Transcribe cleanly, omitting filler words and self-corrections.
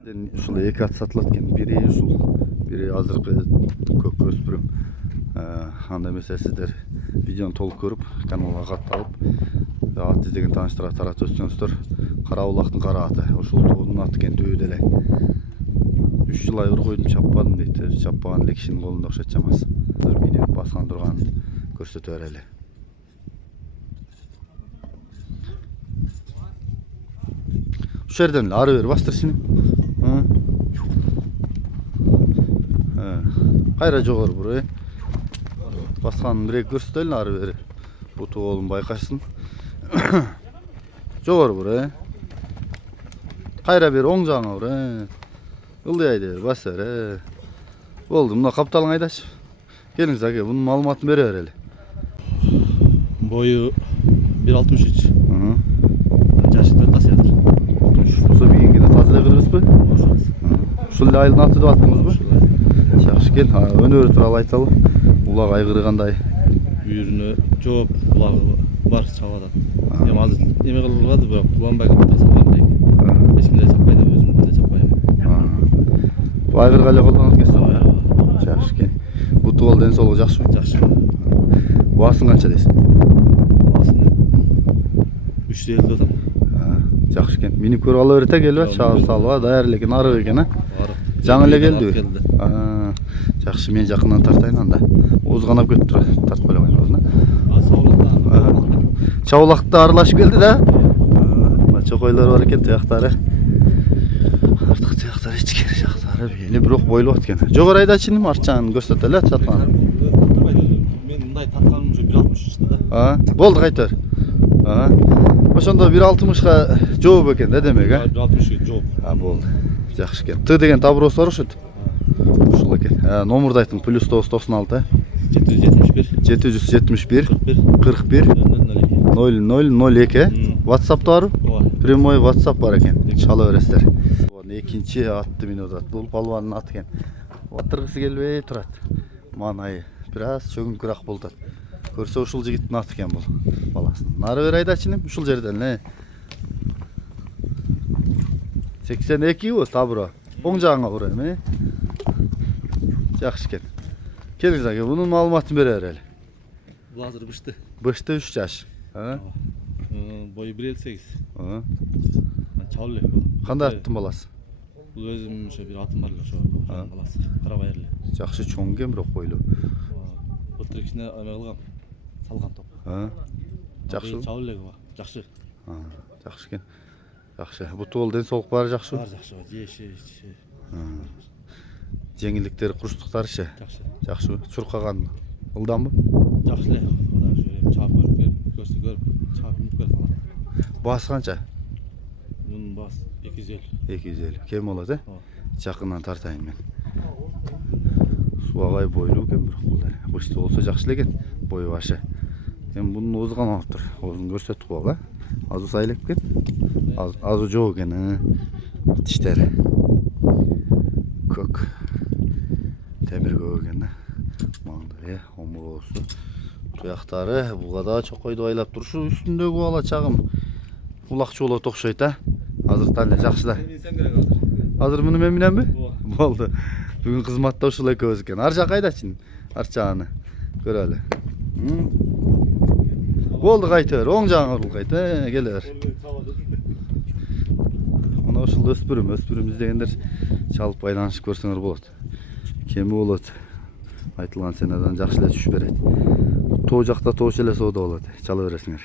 Ушул эки ат сатылат экен. Бири ушул, бири азыркы көк өспүрүм. Анда эмесе сиздер видеону толук көрүп, каналга катталып, ат издеген тааныштарга таратып өтсөңүздөр. Кара улактын кара аты. Ушул тоонун аты экен, дөө деле. 3 жыл айыр койдум, чаппадым дейт. Чаппаган эле кишинин колунда окшойт чамасы. Мени баскан турганын көрсөтө берели. Ушул жерден эле ары бери бастыр сени. Кайра жогору бур, басканын бир эки көрсөтөлү ары бери. Буту колун байкашсын. Жогору бур, Кайра бери оң жагыңа бур, Ылдый айда бер, бас бер, Болду, мына капталың айдачы. Келиңиз аке, бунун маалыматын бере берели. Boyu 1.63. Жашы 4 асыдыр. Ушул бийингине таза эле кыргызбы? Ушул эле айылдын аты деп аттыңызбы? Жакшы экен. Өнөрү тууралуу айталы. Улак айгыры кандай? Үйүрүнө жооп булагы бар чабадан. Эми азыр эме кылбады, бирок уланбай калып экен. Эч кимде чаппайт, өзүм да чаппайм. Айгырга эле колдонот экенсиң. Жакшы экен. Буту кол ден соолугу жакшыбы? Жакшы. Баасың канча дейсиң? Баасын 3,50 деп атам. Жакшы экен. Минип көрүп ала берет келбе, чабып салып, даяр эле экен, арык экен, Жаңы эле келдиби? Жакшы, мен жакындан тартайын анда. Озганап кетип тура, тартып эле коеюн. Чабулакта аралашып келди да. Чокойлор бар экен, тыяктары. Артык тыяктар эч керек жактары, эли бирок бойлоп аткан. Жогору айдачы иним, арчаңын көрсөт эле, чаткан. Мен мындай тартканым ушу 1.63 да. Болду кайта бер. Ошондо 1.60га жооп экен да демек, 1.60га жооп. Болду. Жакшы экен. Т деген табырос бар ошот. Ушул экен. Номурду айтың, +996 771 41 0002. WhatsApp барбы? Прямой WhatsApp бар экен. Чала бересиздер. Экинчи атты минут ат. Бул палвандын аты экен. Батыргысы келбей турат. Манайы бир аз чөгүңкүрөк болот. Көрсө ушул жигиттин аты экен бул баласын. Нары бери айдачыным, ушул жерден эле. 82 бу табыра. Оң жагыңа бур эми. Жакшы экен. Келиңиз аке, бунун маалыматын бере берели. Бул азыр бышты. Бышты 3 жаш. Boyu 1.58. Чабыл эле. Кандай аттын баласы? Бул өзүм ошо бир атым бар эле ошо баласы. Карабай эле. Жакшы чоң экен, бирок бойлуу. Былтыр кичине эме кылгам. Салган топ. Жакшы. Чабыл эле бу. Жакшы. Жакшы экен. Жакшы. Буту бол ден соолук баары жакшы. Бар жакшы. Жеши. Жеңилдиктери, курчтуктарычы? Жакшы. Жакшы. Чуркаган ылдамбы? Жакшы эле. Чаап көрүп, көстү көрүп, чаап көрүп алам. Баасы канча? Мунун баасы 250. 250. Кем болот, Жакындан тартайын мен. Суагай бойлуу экен, бирок булдар. Бышты болсо жакшы эле экен, бою башы. Эми бунун оозу канаптыр. Оозун көрсөттүк болго, Азы сайлап экен. Азы жок экен, Тиштери көк. Темир көк экен, Маңдай, омуроосу. Туяктары буга да чокойду айлап турушу, үстүндөгү бала чагым улакчы болот окшойт, Азыртан эле жакшы да. Азыр муну мен мененби? Болду. Бүгүн кызматта ушул экөөбүз экен. Ар жак айдачы, арчаны көрөлү. Болду, кайта бер. Оң жагыңа урул кайта, келе бер. Мына ушул өспүрүм издегендер чалып байланышып көрсөңөр болот. Кеми болот. Айтылган сенадан жакшы эле түшүп берет. Тоо жакта тоочу эле соода болот. Чала бересиңер.